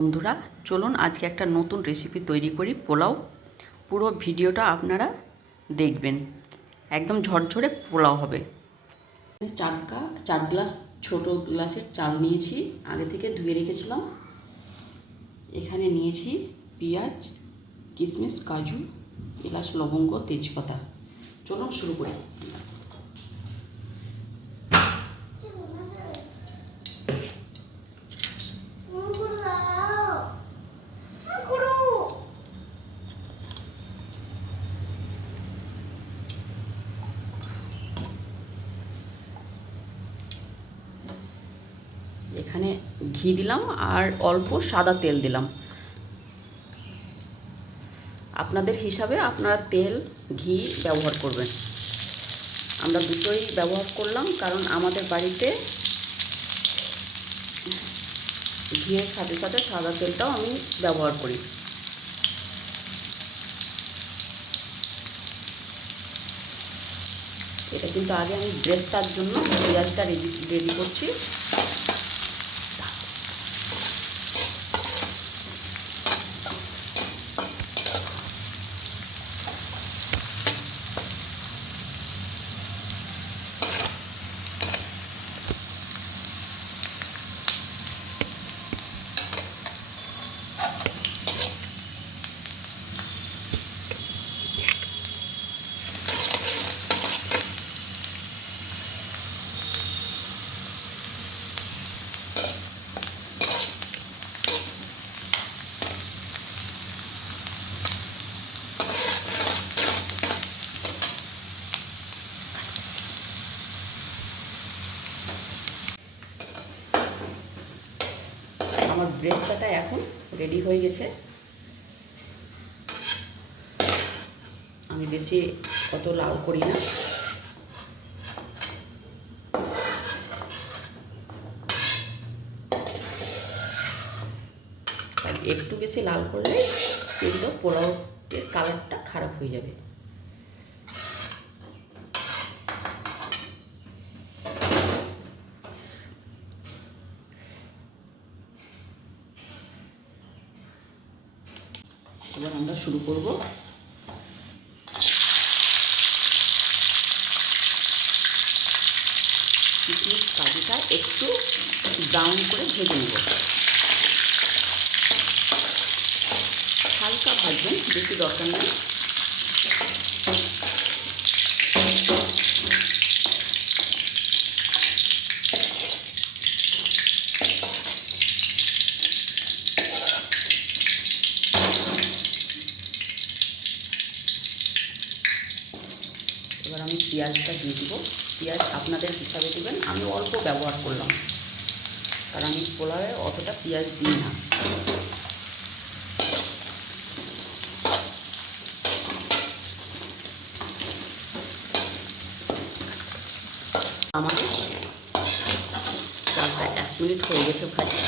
বন্ধুরা চলুন আজকে একটা নতুন রেসিপি তৈরি করি পোলাও। পুরো ভিডিওটা আপনারা দেখবেন, একদম ঝরঝরে পোলাও হবে। 4 গ্লাস ছোট গ্লাসের চাল নিয়েছি, আগে থেকে ধুয়ে রেখেছিলাম। এখানে নিয়েছি পেঁয়াজ, কিশমিশ, কাজু, এলাচ, লবঙ্গ, তেজপাতা। চলুন শুরু করি। এখানে ঘি দিলাম আর অল্প সাদা তেল দিলাম। আপনাদের হিসাবে আপনারা তেল ঘি ব্যবহার করবেন। আমরা দুটোই ব্যবহার করলাম কারণ আমাদের বাড়িতে ঘিয়ের সাথে সাথে সাদা তেলটাও আমি ব্যবহার করি। এটা কিন্তু আগে আমি ব্রেস্তার জন্য পেঁয়াজটা রেডি করছি। আমার ব্রেস্তাটা এখন রেডি হয়ে গেছে। আমি বেশি অত লাল করি না, একটু বেশি লাল করলে কিন্তু পোলাওয়ের কালারটা খারাপ হয়ে যাবে। এবার আমরা শুরু করব। কিশমিশ কাজুটা একটু ব্রাউন করে ভেজে নেব। হালকা ভাজবেন, বেশি দরকার নেই। এবার আমি পেঁয়াজটা দিয়ে দিব। পেঁয়াজ আপনাদের হিসাবে দেবেন, আমি অল্প ব্যবহার করলাম কারণ আমি পোলাওয়ে অতটা পেঁয়াজ দিই না। আমাদের চালটা 1 মিনিট হয়ে গেছে ভাজি।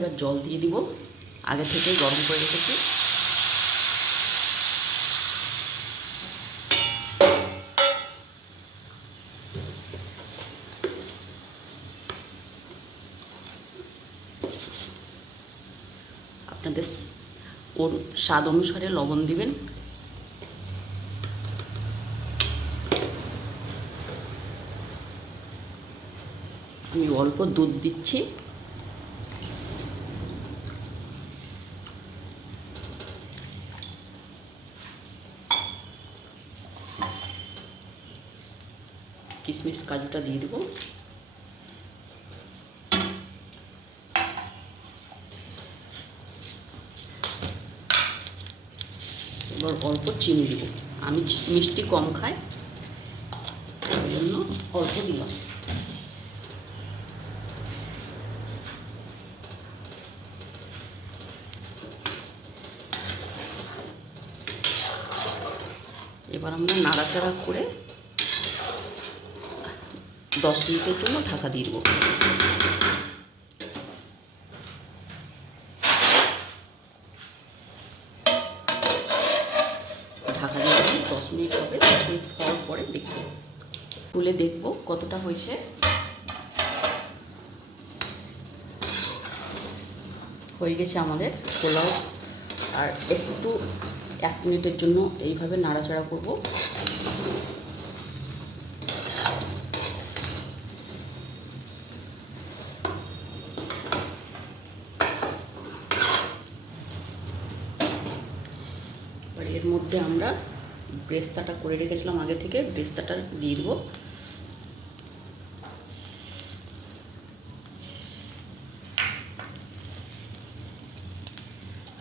এবার জল দিয়ে দিব, আগে থেকে গরম করে রেখেছি। আপনাদের ওর স্বাদ অনুসারে লবণ দিবেন। আমি অল্প দুধ দিচ্ছি। কিশমিশ কাজুটা দিয়ে দেবো। এবার অল্প চিনি দেবো। আমি মিষ্টি কম খাই, ওই জন্য অল্প দিলাম। এবার আমরা নাড়াচাড়া করে 10 মিনিটের জন্য ঢাকা দিয়ে দেবো। মিনিট হবে, 10 মিনিট হওয়ার পরে দেখব, তুলে দেখব কতটা হয়েছে। হয়ে গেছে আমাদের পোলাও। আর একটু 1 মিনিটের জন্য এইভাবে নাড়াচাড়া করব। এবার এর মধ্যে আমরা ব্রেস্তাটা করে রেখেছিলাম আগে থেকে, ব্রেস্তাটা দিয়ে দেবো।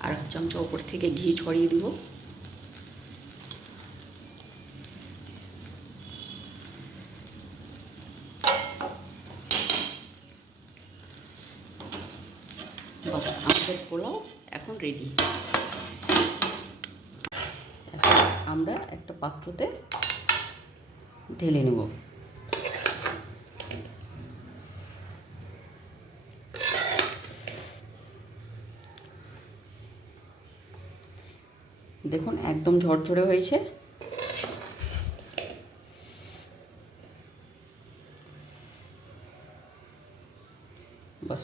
আর 1 চামচ ওপর থেকে ঘি ছড়িয়ে দিব। বাস, আমাদের পোলাও এখন রেডি। এখন আমরা একটা পাত্রতে ঢেলে নেব। দেখুন একদম ঝরঝরে হয়েছে। বাস।